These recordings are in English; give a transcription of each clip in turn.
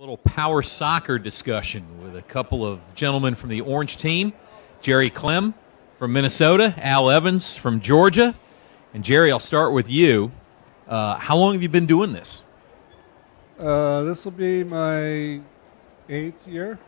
Little power soccer discussion with a couple of gentlemen from the Orange team, Jerry Clem from Minnesota, Al Evans from Georgia. And Jerry, I'll start with you. How long have you been doing this? This will be my 8th year.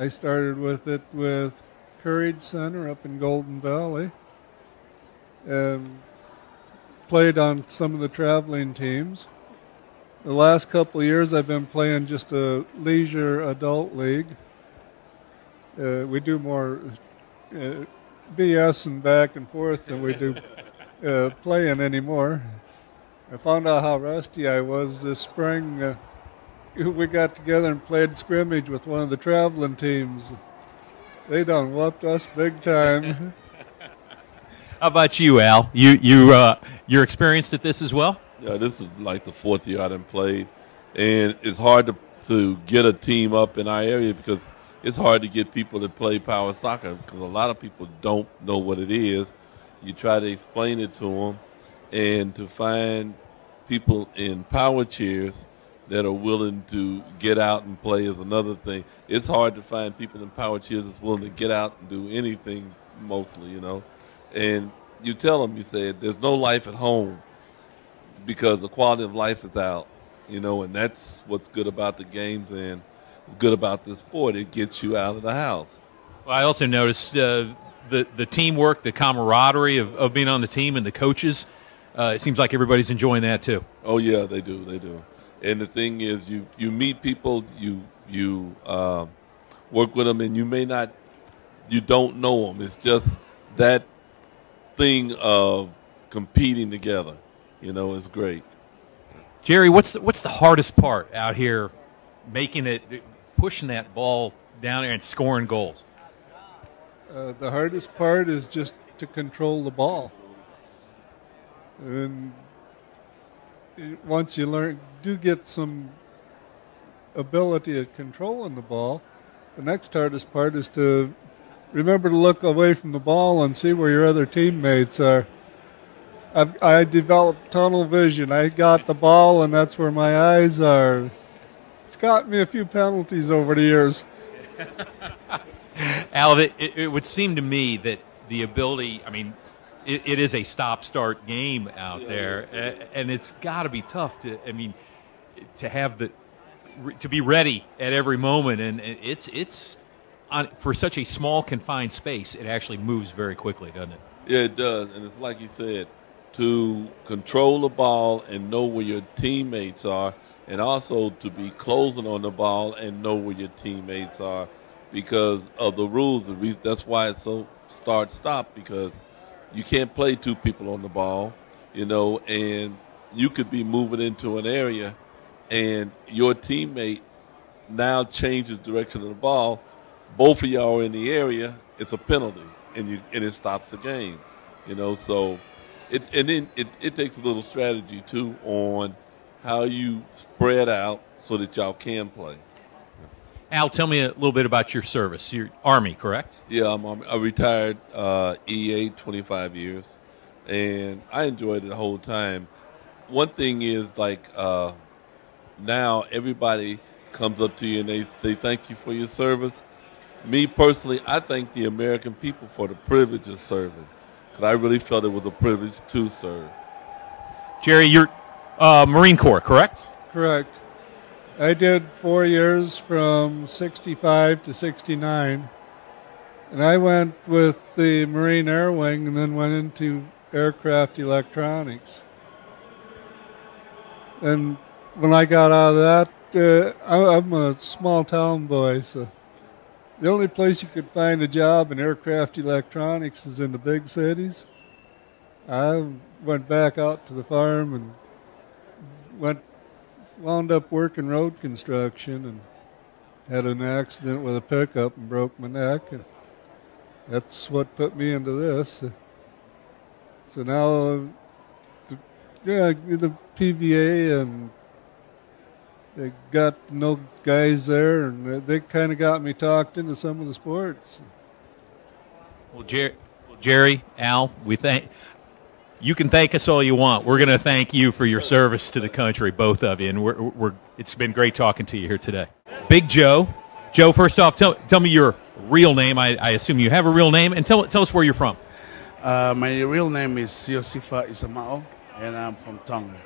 I started with it with Courage Center up in Golden Valley and played on some of the traveling teams. The last couple of years I've been playing just a leisure adult league. We do more BS and back and forth than we do playing anymore. I found out how rusty I was this spring. We got together and played scrimmage with one of the traveling teams. They done whooped us big time. How about you, Al? You're experienced at this as well? Yeah, this is like the 4th year I done played, and it's hard to get a team up in our area because it's hard to get people to play power soccer because a lot of people don't know what it is. You try to explain it to them, and to find people in power chairs that are willing to get out and play is another thing. It's hard to find people in power chairs that's willing to get out and do anything mostly, you know. And you tell them, you say, there's no life at home because the quality of life is out, you know, and that's what's good about the games and good about the sport. It gets you out of the house. Well, I also noticed the teamwork, the camaraderie of being on the team and the coaches. It seems like everybody's enjoying that too. Oh, yeah, they do. And the thing is, you meet people, you work with them, and you don't know them. It's just that thing of competing together. You know, it's great. Jerry, what's the hardest part out here, pushing that ball down there and scoring goals? The hardest part is just to control the ball. And once you get some ability at controlling the ball, the next hardest part is to remember to look away from the ball and see where your other teammates are. I developed tunnel vision. I got the ball, and that's where my eyes are. It's got me a few penalties over the years. Al, it would seem to me that the ability, I mean, it is a stop-start game out there, and it's got to be tough to be ready at every moment, and it's for such a small confined space, it actually moves very quickly, doesn't it? Yeah, it does, and it's like you said, to control the ball and know where your teammates are, and also to be closing on the ball and know where your teammates are because of the rules. That's why it's so start-stop, because you can't play 2 people on the ball, you know, and you could be moving into an area and your teammate now changes direction of the ball. Both of y'all are in the area, it's a penalty, and it stops the game, you know, so it takes a little strategy, too, on how you spread out so that y'all can play. Al, tell me a little bit about your service. You're Army, correct? Yeah, I'm retired EA, 25 years, and I enjoyed it the whole time. One thing is, like, now everybody comes up to you and they thank you for your service. Me, personally, I thank the American people for the privilege of serving. I really felt it was a privilege to serve. Jerry, you're Marine Corps, correct? Correct. I did 4 years from 65 to 69. And I went with the Marine Air Wing and then went into aircraft electronics. And when I got out of that, I'm a small town boy, so the only place you could find a job in aircraft electronics is in the big cities. I went back out to the farm and wound up working road construction and had an accident with a pickup and broke my neck. And that's what put me into this. So now, the PVA, and they got to know guys there, and they kind of got me talked into some of the sports. Well, Jerry, Al, You can thank us all you want. We're going to thank you for your service to the country, both of you, and it's been great talking to you here today. Big Joe. Joe, first off, tell me your real name. I assume you have a real name, and tell us where you're from. My real name is Yosifa Isamao, and I'm from Tonga.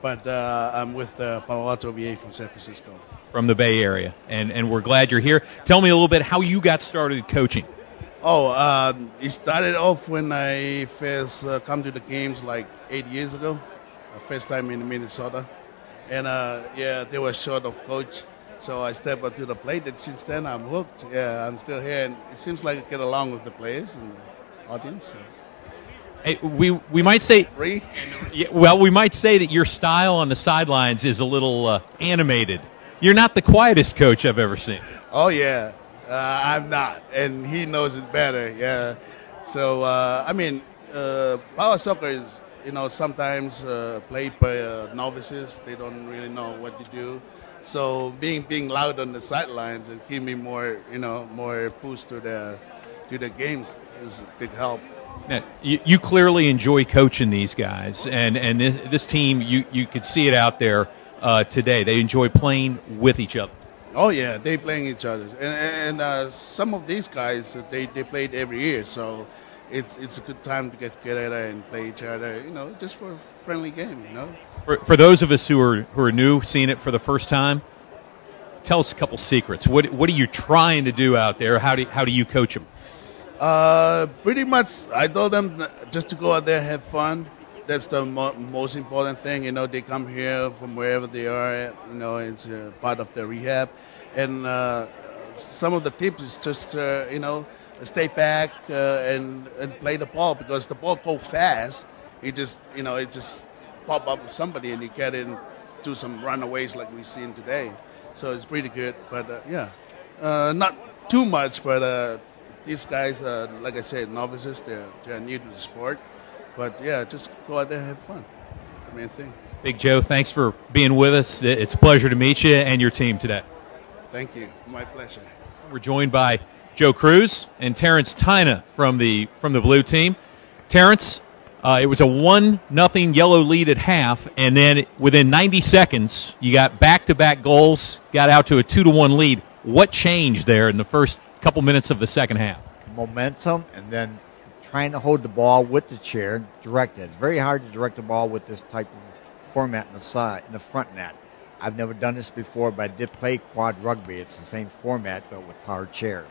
But I'm with Palo Alto VA from San Francisco. From the Bay Area, and we're glad you're here. Tell me a little bit how you got started coaching. It started off when I first come to the games like 8 years ago, first time in Minnesota. And they were short of coach, so I stepped up to the plate, and since then I'm hooked. Yeah, I'm still here, and it seems like I get along with the players and the audience. So. Hey, we might say, we might say that your style on the sidelines is a little animated. You're not the quietest coach I've ever seen. Oh yeah, I'm not, and he knows it better. Yeah, so power soccer is sometimes played by novices. They don't really know what to do. So being loud on the sidelines and give me more push to the games is a big help. Now, you clearly enjoy coaching these guys, and this team, you could see it out there today. They enjoy playing with each other. Oh yeah, they playing each other, and some of these guys they played every year, so it's a good time to get together and play each other, just for a friendly game, For those of us who are new, seeing it for the first time, tell us a couple secrets. What are you trying to do out there? How do you coach them? Pretty much, I told them just to go out there, have fun. That's the most important thing. They come here from wherever they are. It's part of the rehab. And some of the tips is just, stay back and play the ball, because the ball goes fast. It just pop up with somebody and you get in, do some runaways like we've seen today. So it's pretty good. But not too much. But these guys, like I said, novices. They're new to the sport. But yeah, just go out there and have fun. That's the main thing. Big Joe, thanks for being with us. It's a pleasure to meet you and your team today. Thank you. My pleasure. We're joined by Joe Cruz and Terrence Tyna from the blue team. Terrence, it was a 1-0 yellow lead at half, and then within 90 seconds, you got back-to-back goals, got out to a 2-1 lead. What changed there in the first couple minutes of the second half? Momentum, and then trying to hold the ball with the chair, direct it. It's very hard to direct the ball with this type of format in the front net. I've never done this before, but I did play quad rugby. It's the same format, but with power chairs.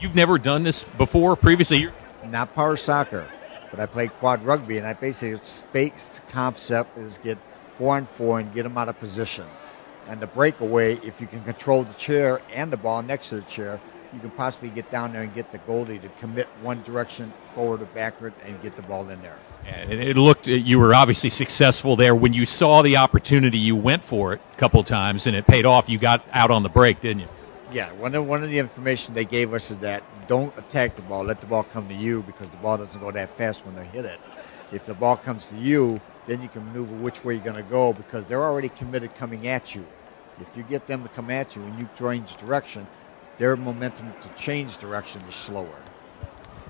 You've never done this before, previously? Not power soccer, but I played quad rugby, and I basically, space concept is get 4-on-4 and get them out of position. And the breakaway, if you can control the chair and the ball next to the chair, you can possibly get down there and get the goalie to commit one direction, forward or backward, and get the ball in there. And it looked, you were obviously successful there. When you saw the opportunity, you went for it a couple of times, and it paid off. You got out on the break, didn't you? Yeah, one of the information they gave us is that don't attack the ball. Let the ball come to you, because the ball doesn't go that fast when they hit it. If the ball comes to you, then you can maneuver which way you're going to go, because they're already committed coming at you. If you get them to come at you and you change direction, their momentum to change direction is slower.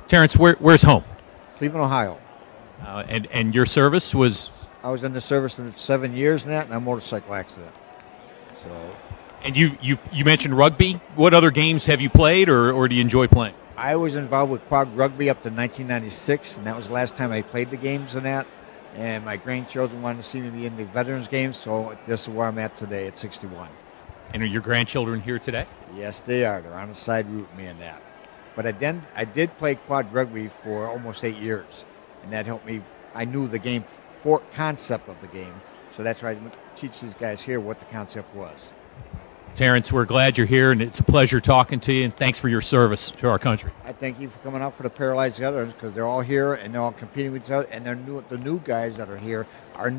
Terrence, where's home? Cleveland, Ohio. And your service was? I was in the service for 7 years now, and a motorcycle accident. So. And you mentioned rugby. What other games have you played, or do you enjoy playing? I was involved with quad rugby up to 1996, and that was the last time I played the games in that. And my grandchildren wanted to see me in the Veterans games, so this is where I'm at today at 61. And are your grandchildren here today? Yes, they are. They're on the side route with me in that. But I did play quad rugby for almost 8 years, and that helped me. I knew the game concept of the game, so that's why I teach these guys here what the concept was. Terrence, we're glad you're here, and it's a pleasure talking to you, and thanks for your service to our country. I thank you for coming out for the Paralyzed Veterans, because they're all here, and they're all competing with each other, and the new guys that are here are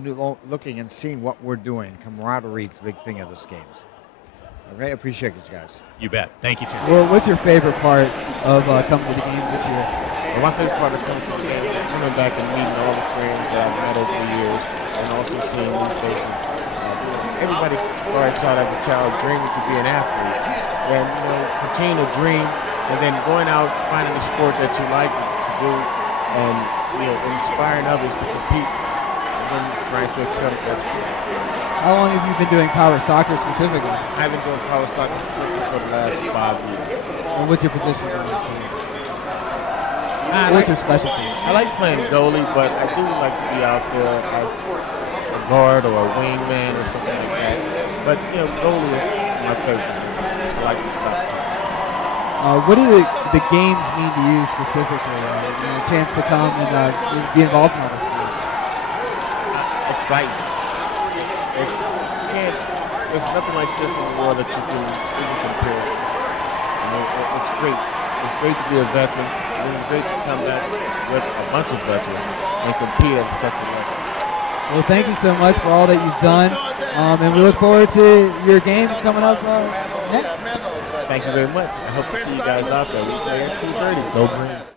looking and seeing what we're doing. Camaraderie is a big thing of this games. Okay, I appreciate you guys. You bet. Thank you, Terrence. Well, what's your favorite part of coming to the games this year? Well, my favorite part of coming to the games is coming back and meeting all the friends that I've met over the years, and also seeing new faces. Everybody starts out as a child dreaming to be an athlete, and continue to dream, and then going out finding a sport that you like to do, and inspiring others to compete and then trying to excel at that sport. How long have you been doing power soccer specifically? I've been doing power soccer specifically for the last 5 years. And what's your position on the team? What's your specialty? I like playing goalie, but I do like to be out there as a guard or a wingman or something like that. But goalie is my favorite. I like to stop. What do the games mean to you specifically? A chance to come and be involved in all the sports. Exciting. There's nothing like this in the world that you can even compare it to. It's great. It's great to be a veteran. It's great to come back with a bunch of veterans and compete at such a level. Well, thank you so much for all that you've done, and we look forward to your game coming up next. Thank you very much. I hope to see you guys out there. We play at 2:30. Go Green.